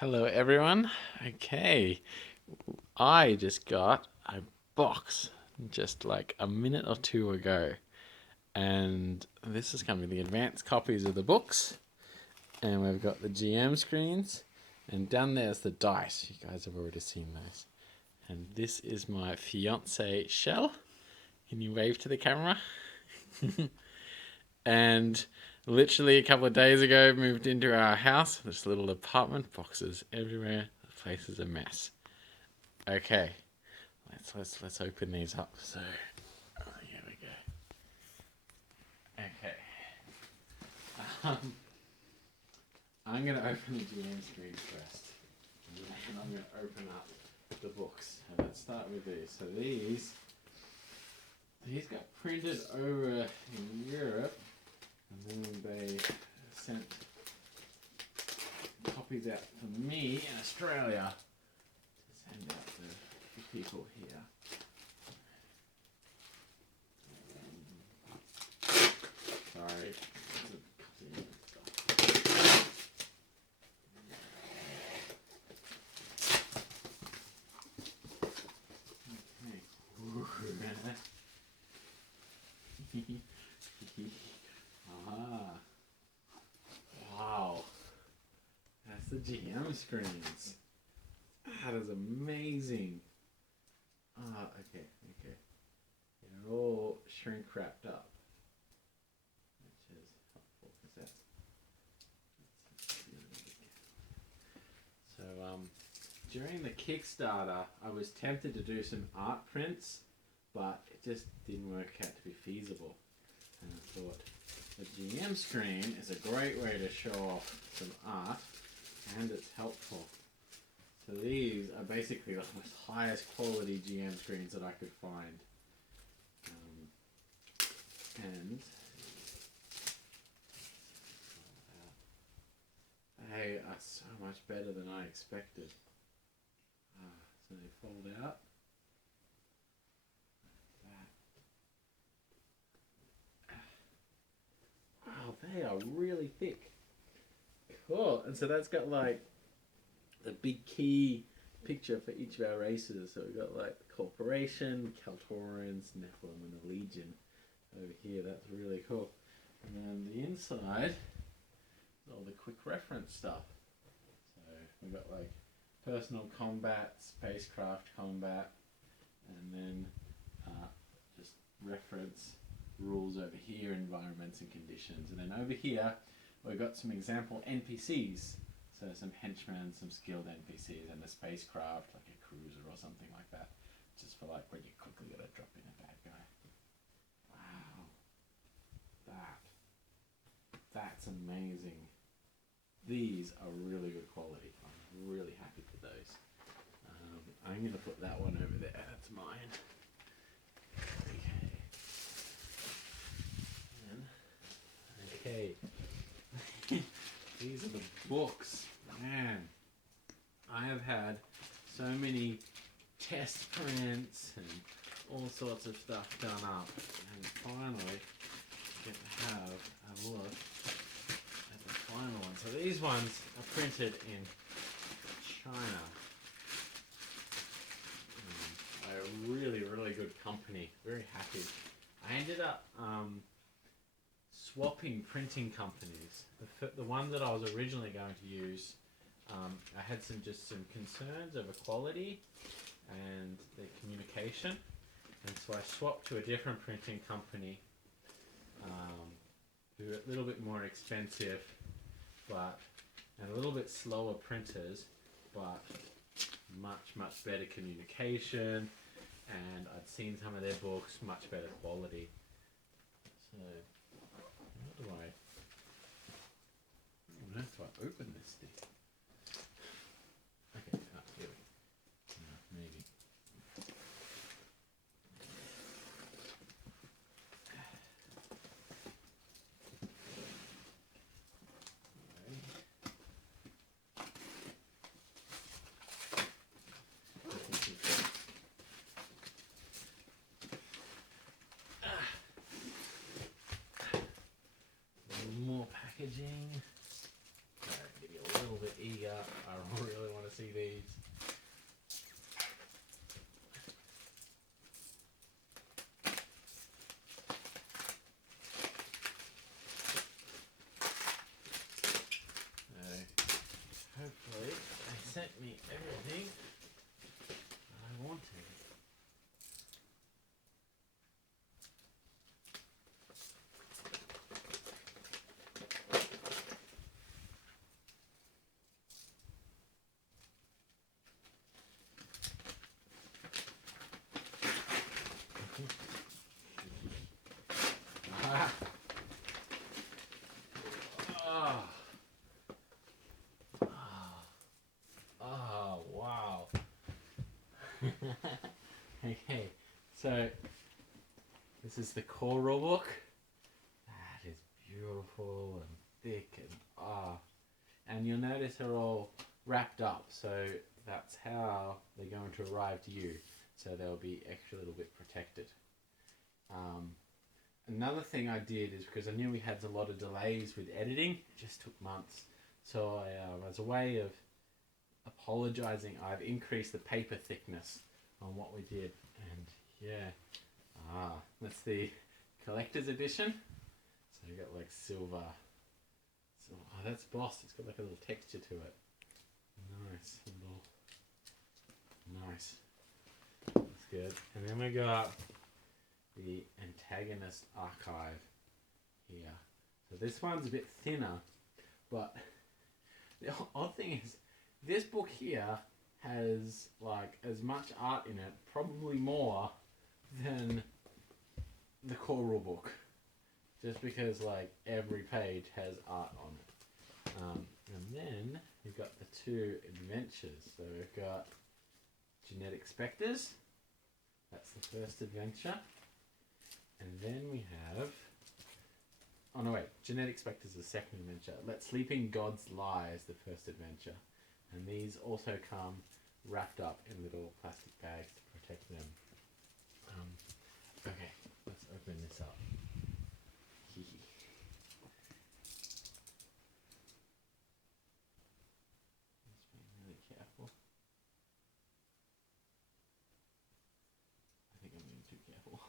Hello, everyone. Okay, I just got a box just like a minute or two ago, and this is going to be the advanced copies of the books. And we've got the GM screens, and down there's the dice. You guys have already seen those. And this is my fiance Shell. Can you wave to the camera? And literally a couple of days ago, moved into our house. This little apartment, boxes everywhere. The place is a mess. Okay, let's open these up. So, here we go. Okay. Um, I'm gonna open the GM screen first, and then I'm gonna open up the books. And let's start with these. So these got printed over in Europe, and then they sent copies out for me in Australia to send out to people here. Sorry. Ah, wow. That's the GM screens. That is amazing. Okay. They're all shrink wrapped up, which is helpful because so during the Kickstarter, I was tempted to do some art prints, but it just didn't work out to be feasible. And I thought the GM screen is a great way to show off some art, and it's helpful. So these are basically the most highest quality GM screens that I could find. And they are so much better than I expected. So they fold out. Wow, they are really thick. Cool. And so that's got like the big key picture for each of our races. So we've got like the Corporation, Kaltorans, Nephilim, and the Legion over here. That's really cool. And then the inside is all the quick reference stuff. So we've got like personal combat, spacecraft combat, and then just reference rules over here, environments and conditions. And then over here, we've got some example NPCs. So some henchmen, some skilled NPCs, and a spacecraft, like a cruiser or something like that. Just for like when you quickly gotta drop in a bad guy. Wow. That's amazing. These are really good quality. I'm really happy with those. I'm gonna put that one over there. That's mine. Okay. These are the books. Man, I have had so many test prints and all sorts of stuff done up, and finally get to have a look at the final one. So these ones are printed in China. A really good company. Very happy. I ended up swapping printing companies. The one that I was originally going to use, I had some concerns over quality and the communication, and so I swapped to a different printing company who are a little bit more expensive, and a little bit slower printers, but much better communication, and I'd seen some of their books, much better quality. So how do I open this thing? Okay, here we go. Maybe. More packaging. Maybe a little bit eager. I really see these. Hopefully they sent me everything I wanted. Oh, wow. Okay, so this is the core rulebook. That is beautiful and thick and you'll notice they're all wrapped up, so that's how they're going to arrive to you. So they'll be extra little bit protected. Another thing I did is because I knew we had a lot of delays with editing, it just took months. So I, as a way of apologizing, I've increased the paper thickness on what we did. And yeah, that's the collector's edition. So you got like silver. So, oh, that's bossed. It's got like a little texture to it. Nice. Nice. That's good. And then we got the Antagonist archive here. So this one's a bit thinner, but the odd thing is this book here has like as much art in it, probably more than the core rule book, just because like every page has art on it. And then we've got the two adventures. So we've got Genetic Spectres, that's the first adventure. And then we have, oh no wait, Genetic Spectres is the second adventure. Let Sleeping Gods Lie is the first adventure. And these also come wrapped up in little plastic bags to protect them. Okay, let's open this up. Just being really careful. I think I'm being too careful.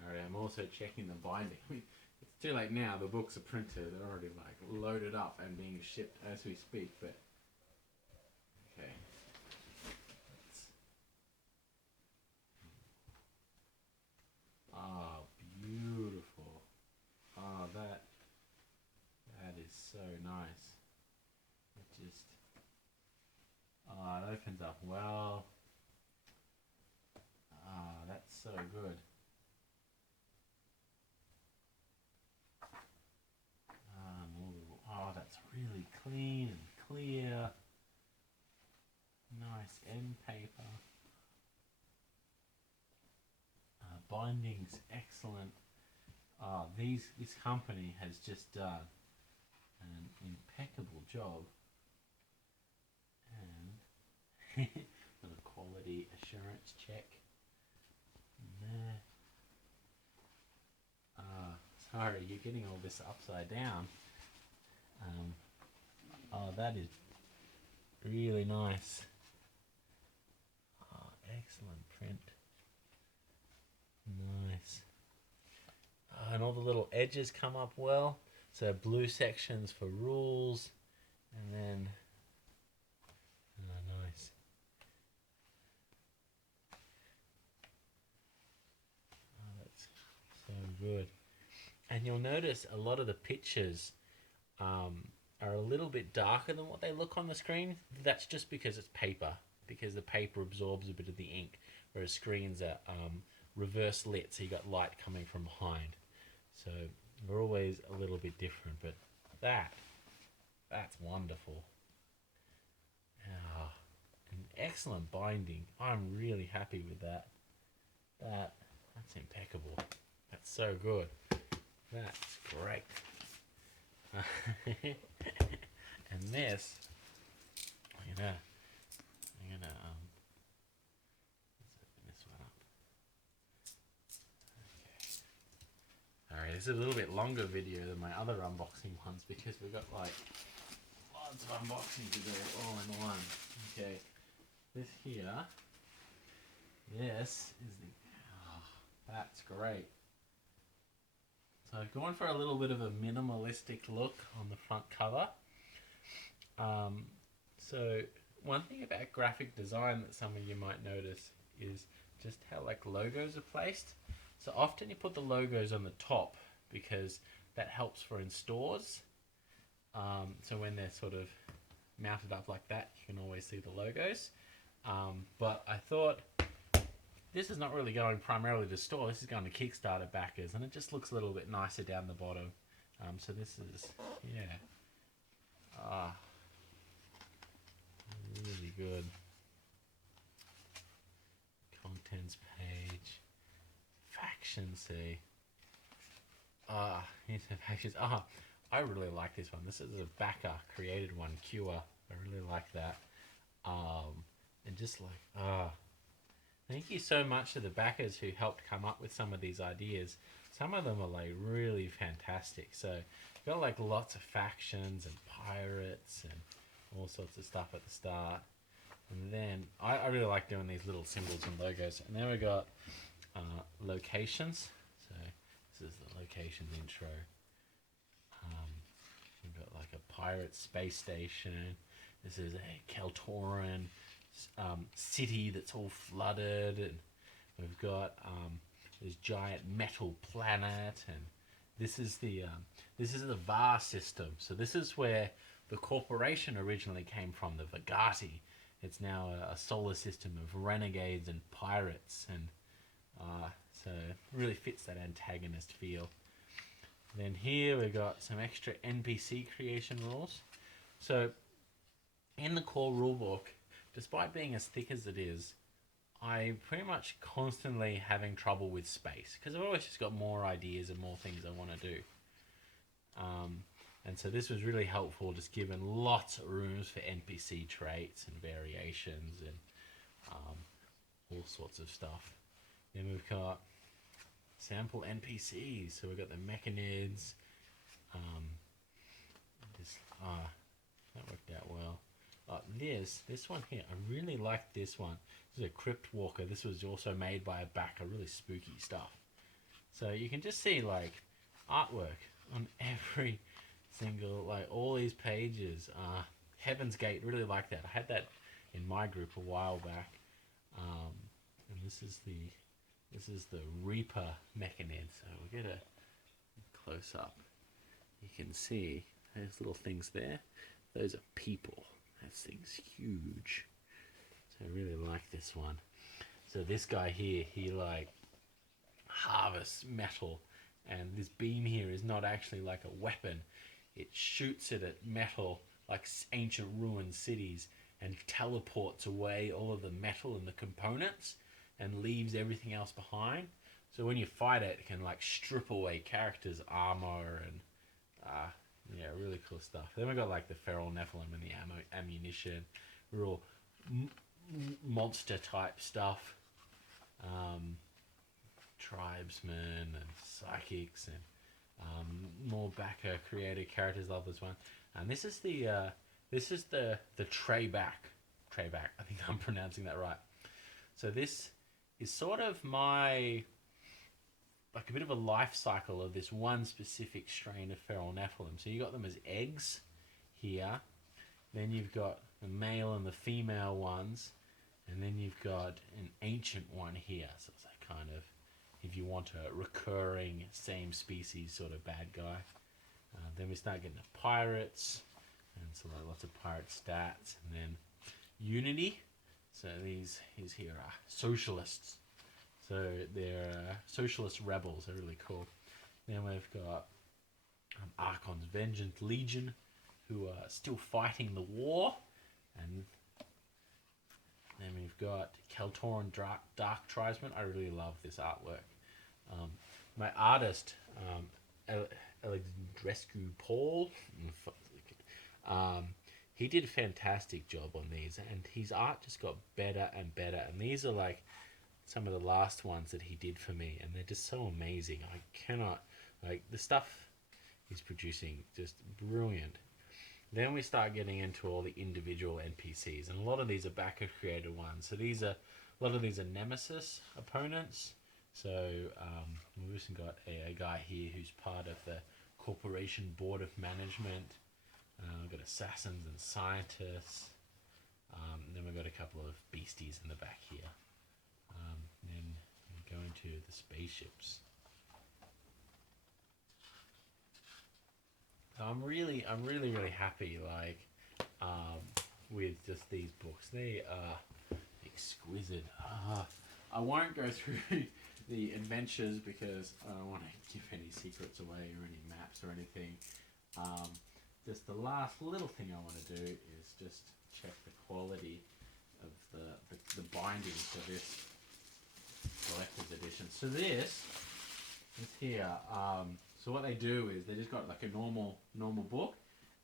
Alright, I'm also checking the binding. I mean, it's too late now, the books are printed, they're already like loaded up and being shipped as we speak, but okay. Ah, beautiful. Ah, that is so nice. It just, it opens up well. Ah, that's so good. Oh, that's really clean and clear. Nice end paper. Binding's excellent. This company has just done an impeccable job. And little quality assurance check. Sorry, you're getting all this upside down. That is really nice. Excellent print. Nice. And all the little edges come up well. So blue sections for rules, and then nice. That's so good. And you'll notice a lot of the pictures are a little bit darker than what they look on the screen. That's just because it's paper, because the paper absorbs a bit of the ink, whereas screens are reverse lit, so you got light coming from behind. So they're always a little bit different, but that's wonderful. An excellent binding. I'm really happy with that. That's impeccable. That's so good. That's great. And this, I'm gonna let's open this one up. Okay. Alright, this is a little bit longer video than my other unboxing ones because we've got like lots of unboxing to do all in one. Okay, this here, this is the, oh, that's great. So I've gone for a little bit of a minimalistic look on the front cover. So one thing about graphic design that some of you might notice is just how like logos are placed. So often you put the logos on the top because that helps for in stores. So when they're sort of mounted up like that, you can always see the logos. But I thought this is not really going primarily to store, this is going to Kickstarter backers, and it just looks a little bit nicer down the bottom. So this is, yeah, really good. Contents page, faction see. Here's the factions. I really like this one. This is a backer created one, Cure. I really like that. And just like, thank you so much to the backers who helped come up with some of these ideas. Some of them are like really fantastic. So you've got like lots of factions and pirates and all sorts of stuff at the start. And then I really like doing these little symbols and logos. And then we got locations. So this is the locations intro. We've got like a pirate space station. This is a Keltoran city that's all flooded, and we've got this giant metal planet, and this is the VAR system. So this is where the corporation originally came from, the Vagati. It's now a solar system of renegades and pirates, and so it really fits that Antagonist feel. Then here we've got some extra NPC creation rules. So in the core rulebook, despite being as thick as it is, I'm pretty much constantly having trouble with space because I've always just got more ideas and more things I want to do. And so this was really helpful, just giving lots of rooms for NPC traits and variations and all sorts of stuff. Then we've got sample NPCs. So we've got the mechanids. That worked out well. This one here, I really like this one. This is a Crypt Walker. This was also made by a backer, really spooky stuff. So you can just see like artwork on every single, like all these pages. Heaven's Gate, really like that. I had that in my group a while back. And this is the Reaper mechanid. So we'll get a close up. You can see those little things there. Those are people. That thing's huge. So I really like this one. So this guy here, he like harvests metal, and this beam here is not actually like a weapon. It shoots it at metal like ancient ruined cities and teleports away all of the metal and the components and leaves everything else behind. So when you fight it, it can like strip away characters' armor and yeah, really cool stuff. Then we got like the feral Nephilim and the ammunition, real monster type stuff. Tribesmen and psychics and more backer creative characters. Love this one. And this is the Trayback. Trayback. I think I'm pronouncing that right. So this is sort of my like a bit of a life cycle of this one specific strain of feral Nephilim. So you got them as eggs here, then you've got the male and the female ones, and then you've got an ancient one here. So it's like kind of, if you want a recurring same species sort of bad guy. Then we start getting the pirates, and so like lots of pirate stats, and then Unity. So these here are socialists. So they're socialist rebels. They're really cool. Then we've got Archon's Vengeance Legion, who are still fighting the war. And then we've got Keltoran Dark Tribesmen. I really love this artwork. My artist, Alexandra, Rescue Paul. He did a fantastic job on these, and his art just got better and better. And these are like some of the last ones that he did for me, and they're just so amazing. I cannot, like, the stuff he's producing, just brilliant. Then we start getting into all the individual NPCs, and a lot of these are backer created ones. So a lot of these are Nemesis opponents. So we've also got a guy here who's part of the Corporation Board of Management. We've got assassins and scientists. And then we've got a couple of beasties in the back here. Then we go into the spaceships. So I'm really happy, like, with just these books. They are exquisite. I won't go through the adventures because I don't want to give any secrets away or any maps or anything. Just the last little thing I want to do is just check the quality of the binding for this collector's edition. So this is here. So what they do is they just got like a normal book,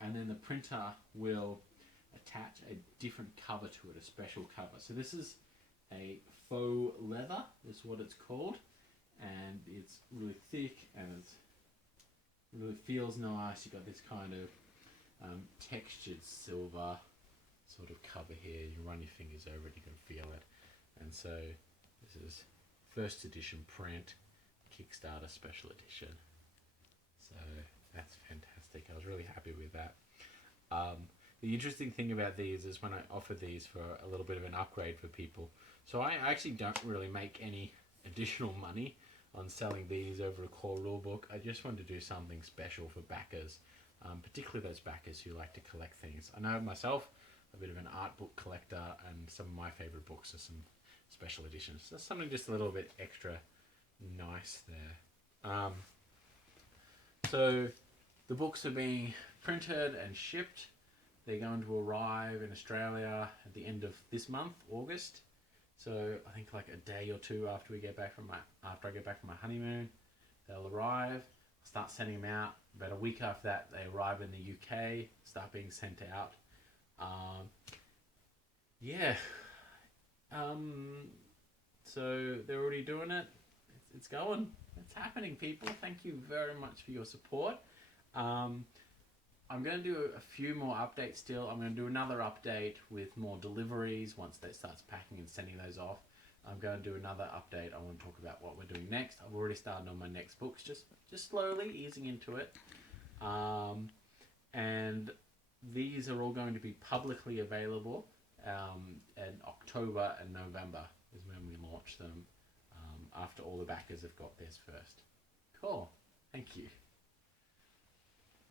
and then the printer will attach a different cover to it, a special cover. So this is a faux leather, is what it's called, and it's really thick and it really feels nice. You got this kind of textured silver sort of cover here. You run your fingers over it, you can feel it. And so this is first edition print, Kickstarter special edition. So that's fantastic. I was really happy with that. The interesting thing about these is when I offer these for a little bit of an upgrade for people. So I actually don't really make any additional money on selling these over a core rulebook. I just want to do something special for backers, particularly those backers who like to collect things. I know myself, a bit of an art book collector, and some of my favorite books are some special editions. So something just a little bit extra nice there. So the books are being printed and shipped. They're going to arrive in Australia at the end of this month, August. So I think like a day or two after I get back from my honeymoon, they'll arrive. I'll start sending them out. About a week after that, they arrive in the UK, start being sent out. So they're already doing it. It's going. It's happening, people. Thank you very much for your support. I'm going to do a few more updates still. I'm going to do another update with more deliveries once they start packing and sending those off. I'm going to do another update. I want to talk about what we're doing next. I've already started on my next books, just slowly easing into it. And these are all going to be publicly available in October and November is when we launch them, after all the backers have got theirs first. Cool. Thank you.